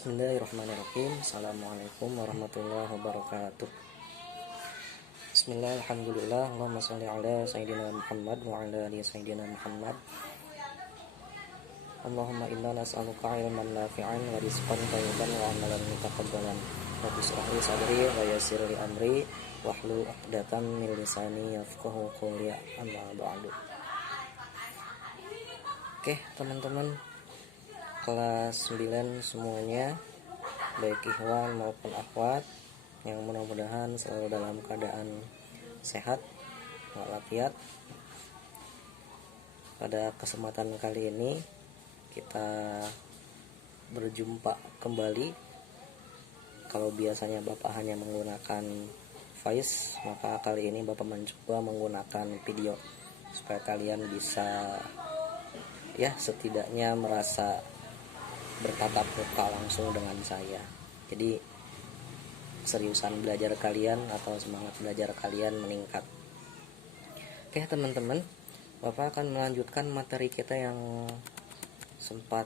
Bismillahirrahmanirrahim. Assalamualaikum warahmatullahi wabarakatuh. Bismillah, alhamdulillah, Allahumma sholli ala sayyidina Muhammad wa ala ali sayyidina Muhammad. Allahumma inna nas'aluka ilman nafi'an wa rizqan thayyiban wa amalan mutaqabbalan. Rabbi shrah li sadri wa yassir li amri wahlul 'uqdatam min lisani yafqahu qawli, amma ba'du. Oke, teman-teman kelas 9 semuanya, baik ikhwan maupun akhwat, yang mudah-mudahan selalu dalam keadaan sehat walafiat. Pada kesempatan kali ini kita berjumpa kembali. Kalau biasanya Bapak hanya menggunakan voice, maka kali ini Bapak mencoba menggunakan video supaya kalian bisa setidaknya merasa bertatap muka langsung dengan saya. Jadi seriusan belajar kalian atau semangat belajar kalian meningkat. Oke teman-teman, Bapak akan melanjutkan materi kita yang sempat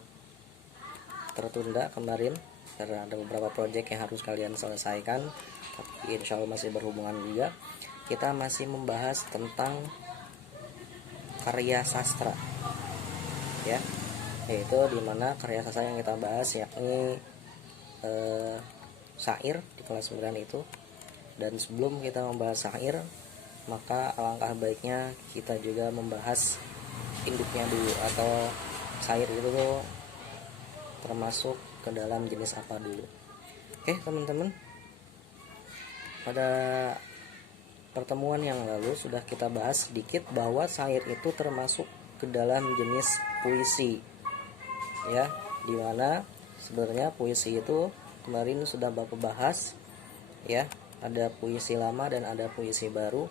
tertunda kemarin karena ada beberapa proyek yang harus kalian selesaikan, tapi insya Allah masih berhubungan juga. Kita masih membahas tentang karya sastra, ya, yaitu dimana karya sastra yang kita bahas yakni syair di kelas 9 itu. Dan sebelum kita membahas syair, maka alangkah baiknya kita juga membahas induknya dulu, atau syair itu tuh termasuk ke dalam jenis apa dulu. Oke teman-teman, pada pertemuan yang lalu sudah kita bahas sedikit bahwa syair itu termasuk ke dalam jenis puisi, ya, dimana sebenarnya puisi itu kemarin sudah Bapak bahas, ya, ada puisi lama dan ada puisi baru,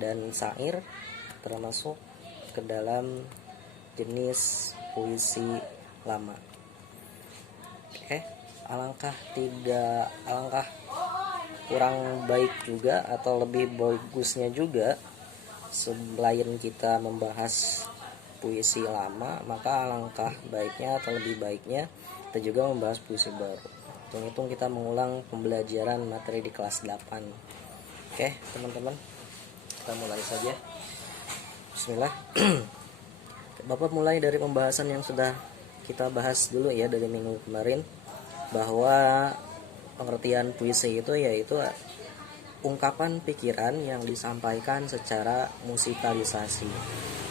dan syair termasuk ke dalam jenis puisi lama. Alangkah kurang baik juga, atau lebih bagusnya juga, selain kita membahas puisi lama, maka alangkah baiknya atau lebih baiknya kita juga membahas puisi baru. Hitung-hitung kita mengulang pembelajaran materi di kelas 8. Oke teman-teman, kita mulai saja. Bismillah. Bapak mulai dari pembahasan yang sudah kita bahas dulu ya dari minggu kemarin, bahwa pengertian puisi itu yaitu ungkapan pikiran yang disampaikan secara musikalisasi.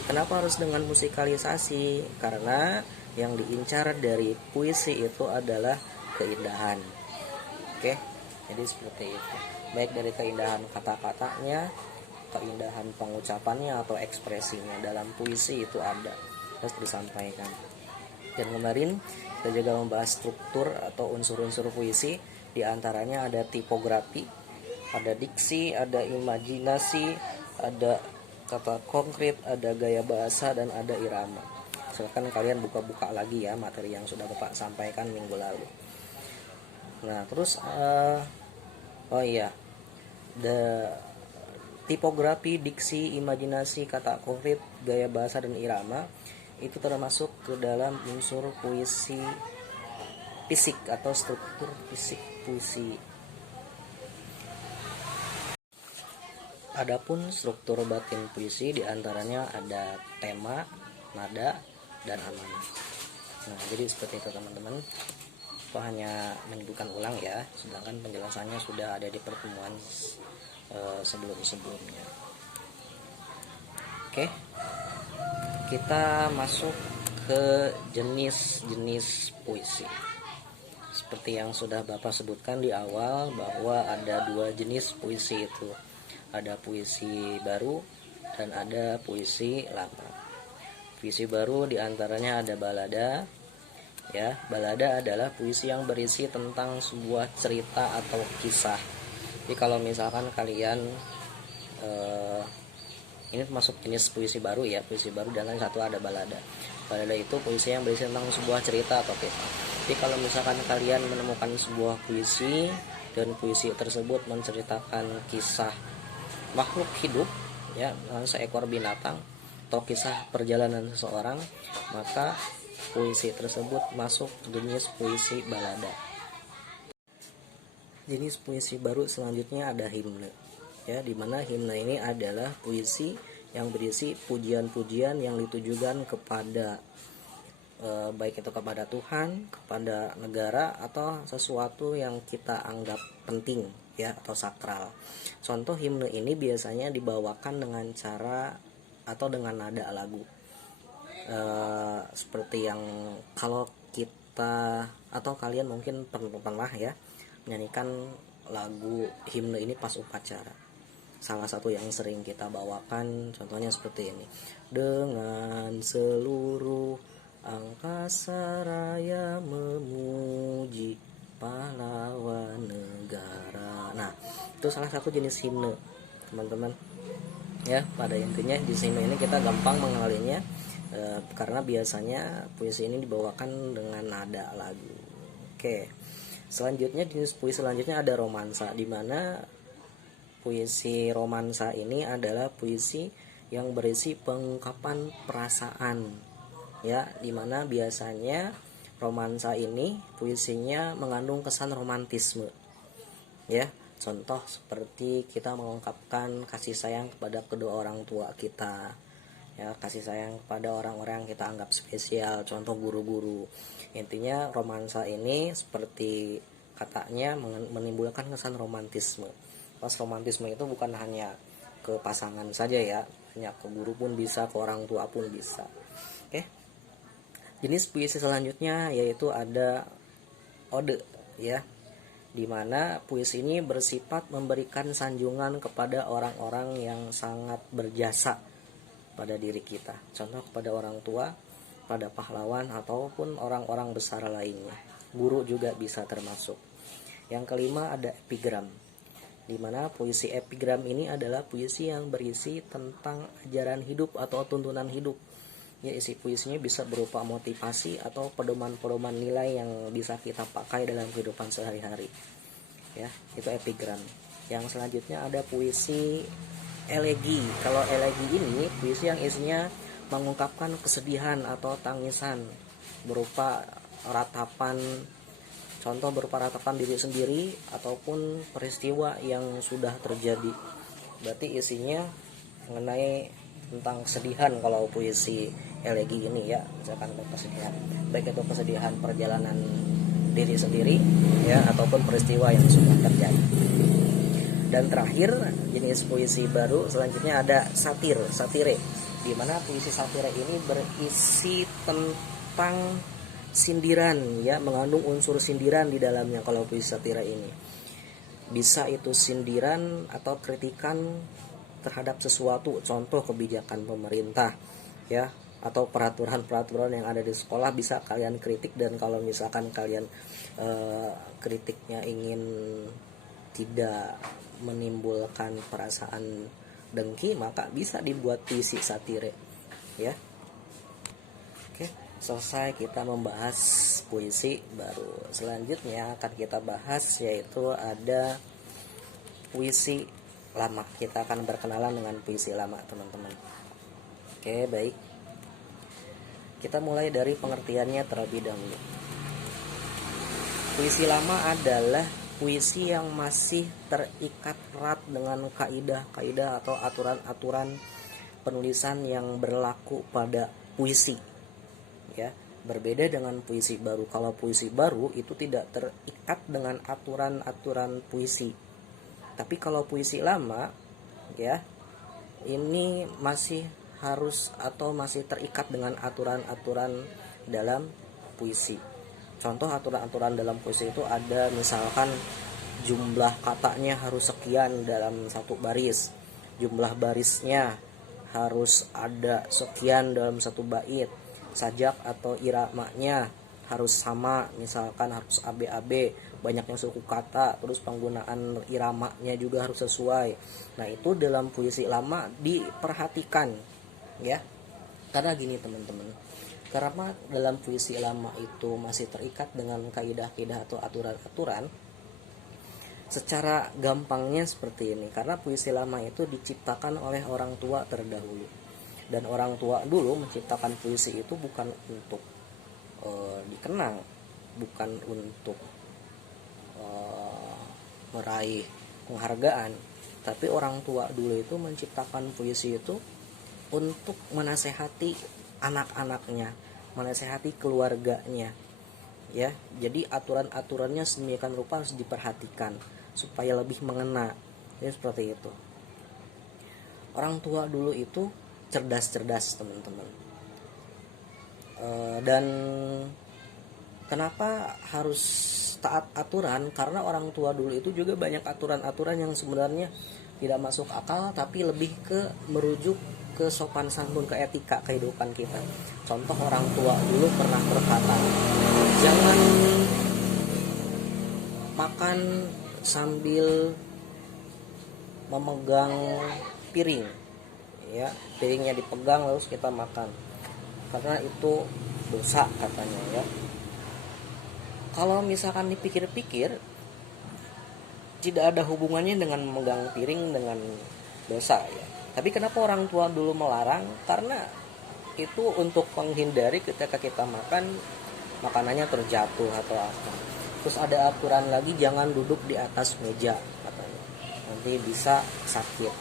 Kenapa harus dengan musikalisasi? Karena yang diincar dari puisi itu adalah keindahan. Oke, jadi seperti itu. Baik dari keindahan kata-katanya, keindahan pengucapannya, atau ekspresinya dalam puisi itu ada, harus disampaikan. Dan kemarin kita juga membahas struktur atau unsur-unsur puisi. Di antaranya ada tipografi, ada diksi, ada imajinasi, ada kata konkret, ada gaya bahasa, dan ada irama. Silakan kalian buka-buka lagi ya materi yang sudah Bapak sampaikan minggu lalu. Nah terus tipografi, diksi, imajinasi, kata konkret, gaya bahasa, dan irama itu termasuk ke dalam unsur puisi fisik atau struktur fisik puisi. Adapun struktur batin puisi diantaranya ada tema, nada, dan amanah. Nah jadi seperti itu teman-teman. Itu hanya menyebutkan ulang ya, sedangkan penjelasannya sudah ada di pertemuan sebelum-sebelumnya. Oke, kita masuk ke jenis-jenis puisi. Seperti yang sudah Bapak sebutkan di awal, bahwa ada dua jenis puisi itu. Ada puisi baru dan ada puisi lama. Puisi baru diantaranya ada balada. Ya, balada adalah puisi yang berisi tentang sebuah cerita atau kisah. Jadi kalau misalkan kalian ini termasuk jenis puisi baru ya, puisi baru, dan satu ada balada. Balada itu puisi yang berisi tentang sebuah cerita atau kisah. Jadi kalau misalkan kalian menemukan sebuah puisi dan puisi tersebut menceritakan kisah makhluk hidup, ya, seekor binatang, atau kisah perjalanan seseorang, maka puisi tersebut masuk jenis puisi balada. jenis puisi baru selanjutnya ada himne, ya, dimana himne ini adalah puisi yang berisi pujian-pujian yang ditujukan kepada baik itu kepada Tuhan, kepada negara, atau sesuatu yang kita anggap penting, ya, atau sakral. Contoh himne ini biasanya dibawakan dengan cara atau dengan nada lagu, seperti yang kalau kita atau kalian mungkin pernah ya menyanyikan lagu himne ini pas upacara. Salah satu yang sering kita bawakan contohnya seperti ini: dengan seluruh angkasa raya memuji pahlawan negara. Nah, itu salah satu jenis himne, teman-teman. Ya, pada intinya di himne ini kita gampang mengenalinya karena biasanya puisi ini dibawakan dengan nada lagu. Oke. Selanjutnya jenis puisi selanjutnya ada romansa, di mana puisi romansa ini adalah puisi yang berisi pengungkapan perasaan, ya, dimana biasanya romansa ini puisinya mengandung kesan romantisme, ya. Contoh seperti kita mengungkapkan kasih sayang kepada kedua orang tua kita, ya, kasih sayang kepada orang-orang yang kita anggap spesial, contoh guru-guru. Intinya romansa ini seperti katanya menimbulkan kesan romantisme. Pas romantisme itu bukan hanya ke pasangan saja, ya, hanya ke guru pun bisa, ke orang tua pun bisa. Oke. Jenis puisi selanjutnya yaitu ada ode, ya, dimana puisi ini bersifat memberikan sanjungan kepada orang-orang yang sangat berjasa pada diri kita, contoh kepada orang tua, pada pahlawan, ataupun orang-orang besar lainnya. Guru juga bisa termasuk. Yang kelima ada epigram, dimana puisi epigram ini adalah puisi yang berisi tentang ajaran hidup atau tuntunan hidup. Ya, isi puisinya bisa berupa motivasi atau pedoman-pedoman nilai yang bisa kita pakai dalam kehidupan sehari-hari. Ya, itu epigram. Yang selanjutnya ada puisi elegi. Kalau elegi ini puisi yang isinya mengungkapkan kesedihan atau tangisan berupa ratapan, contoh berupa ratapan diri sendiri ataupun peristiwa yang sudah terjadi. Berarti isinya mengenai tentang kesedihan kalau puisi elegi ini, ya, misalkan kesedihan, baik itu kesedihan perjalanan diri sendiri, ya, ataupun peristiwa yang sudah terjadi. Dan terakhir jenis puisi baru selanjutnya ada satire, di mana puisi satire ini berisi tentang sindiran, ya, mengandung unsur sindiran di dalamnya. Kalau puisi satire ini bisa itu sindiran atau kritikan terhadap sesuatu, contoh kebijakan pemerintah, ya, atau peraturan-peraturan yang ada di sekolah bisa kalian kritik. Dan kalau misalkan kalian kritiknya ingin tidak menimbulkan perasaan dengki, maka bisa dibuat puisi satire, ya. Oke, selesai kita membahas puisi baru. Selanjutnya akan kita bahas yaitu ada puisi lama. Kita akan berkenalan dengan puisi lama, teman-teman. Oke, baik. Kita mulai dari pengertiannya terlebih dahulu. Puisi lama adalah puisi yang masih terikat erat dengan kaidah-kaidah atau aturan-aturan penulisan yang berlaku pada puisi, ya. Berbeda dengan puisi baru. Kalau puisi baru itu tidak terikat dengan aturan-aturan puisi. Tapi kalau puisi lama, ya, ini masih harus atau masih terikat dengan aturan-aturan dalam puisi. Contoh aturan-aturan dalam puisi itu ada misalkan jumlah katanya harus sekian dalam satu baris, jumlah barisnya harus ada sekian dalam satu bait, sajak atau iramanya harus sama, misalkan harus ABAB, banyaknya suku kata, terus penggunaan iramanya juga harus sesuai. Nah, itu dalam puisi lama diperhatikan, ya. Karena gini, teman-teman, karena dalam puisi lama itu masih terikat dengan kaidah-kaidah atau aturan-aturan, secara gampangnya seperti ini. Karena puisi lama itu diciptakan oleh orang tua terdahulu, dan orang tua dulu menciptakan puisi itu bukan untuk dikenang, bukan untuk meraih penghargaan, tapi orang tua dulu itu menciptakan puisi itu untuk menasehati anak-anaknya, menasehati keluarganya, ya. Jadi aturan-aturannya sedemikian rupa harus diperhatikan supaya lebih mengena. Jadi seperti itu. Orang tua dulu itu cerdas-cerdas, teman-teman. Dan kenapa harus taat aturan? Karena orang tua dulu itu juga banyak aturan-aturan yang sebenarnya tidak masuk akal, tapi lebih ke merujuk ke sopan santun, ke etika kehidupan kita. Contoh, orang tua dulu pernah berkata, jangan makan sambil memegang piring, ya, piringnya dipegang lalu kita makan, karena itu dosa katanya, ya. Kalau misalkan dipikir-pikir, tidak ada hubungannya dengan memegang piring dengan dosa, ya. Tapi kenapa orang tua dulu melarang? Karena itu untuk menghindari ketika kita makan, makanannya terjatuh atau apa. Terus ada aturan lagi, jangan duduk di atas meja katanya, nanti bisa sakit.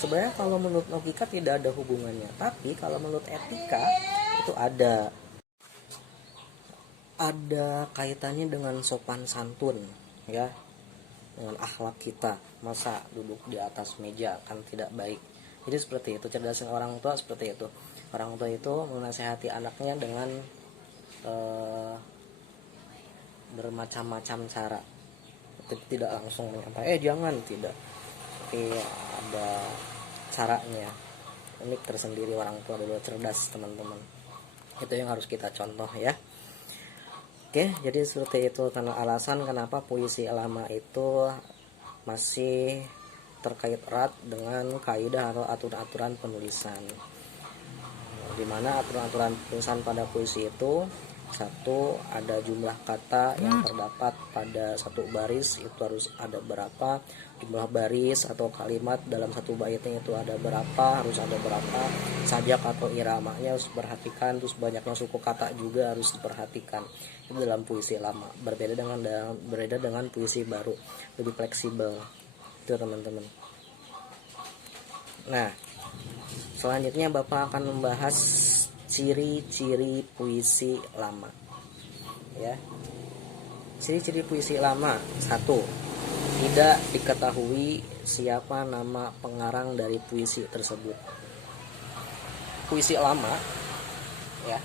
Sebenarnya kalau menurut logika tidak ada hubungannya, tapi kalau menurut etika itu ada kaitannya dengan sopan santun, ya, dengan akhlak kita. Masa duduk di atas meja kan tidak baik. Jadi seperti itu, cerdasnya orang tua seperti itu. Orang tua itu menasehati anaknya dengan bermacam-macam cara, tidak langsung menyampaikan jangan, tidak, tapi ada caranya unik tersendiri. Orang tua dulu cerdas, teman-teman. Itu yang harus kita contoh, ya. Oke, jadi seperti itu karena alasan kenapa puisi lama itu masih terkait erat dengan kaidah atau aturan-aturan penulisan. Di mana aturan-aturan penulisan pada puisi itu, satu, ada jumlah kata yang terdapat pada satu baris itu harus ada berapa, jumlah baris atau kalimat dalam satu baitnya itu ada berapa, harus ada berapa, sajak atau iramanya harus diperhatikan, terus banyaknya suku kata juga harus diperhatikan. Itu dalam puisi lama, berbeda dengan puisi baru, lebih fleksibel itu, teman-teman. Nah, selanjutnya Bapak akan membahas ciri-ciri puisi lama, ya. Ciri-ciri puisi lama. 1. Tidak diketahui siapa nama pengarang dari puisi tersebut. Puisi lama, ya,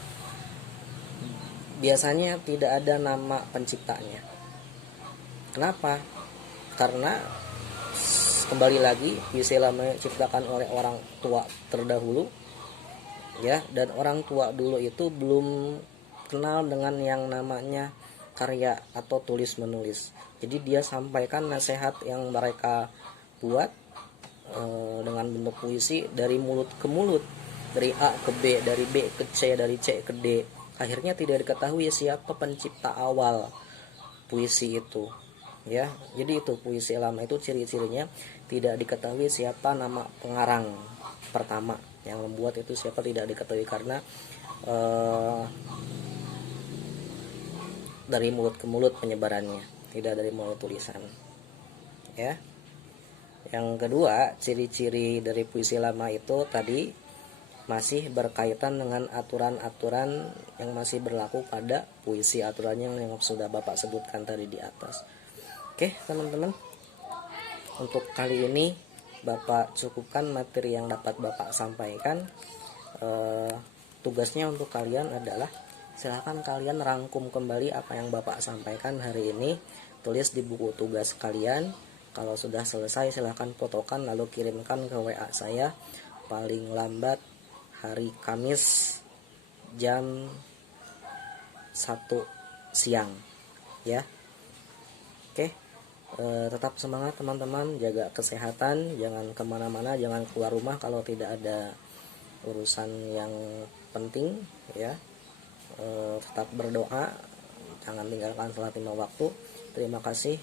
biasanya tidak ada nama penciptanya. Kenapa? Karena kembali lagi, puisi lama diciptakan oleh orang tua terdahulu, ya, dan orang tua dulu itu belum kenal dengan yang namanya karya atau tulis menulis. Jadi dia sampaikan nasihat yang mereka buat dengan bentuk puisi dari mulut ke mulut, dari A ke B, dari B ke C, dari C ke D. Akhirnya tidak diketahui siapa pencipta awal puisi itu, ya. Jadi itu puisi lama itu ciri-cirinya tidak diketahui siapa nama pengarang pertama yang membuat itu, siapa tidak diketahui karena dari mulut ke mulut penyebarannya, tidak dari mulut tulisan, ya. Yang kedua, ciri-ciri dari puisi lama itu tadi masih berkaitan dengan aturan-aturan yang masih berlaku pada puisi, aturannya yang sudah Bapak sebutkan tadi di atas. Oke, teman-teman, untuk kali ini Bapak cukupkan materi yang dapat Bapak sampaikan. Tugasnya untuk kalian adalah silahkan kalian rangkum kembali apa yang Bapak sampaikan hari ini, tulis di buku tugas kalian. Kalau sudah selesai silahkan fotokan lalu kirimkan ke WA saya paling lambat hari Kamis jam 1 siang, ya. Oke, tetap semangat teman-teman, jaga kesehatan, jangan kemana-mana, jangan keluar rumah kalau tidak ada urusan yang penting, ya. Tetap berdoa, jangan tinggalkan sholat 5 waktu. Terima kasih.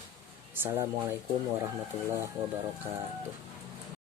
Assalamualaikum warahmatullahi wabarakatuh.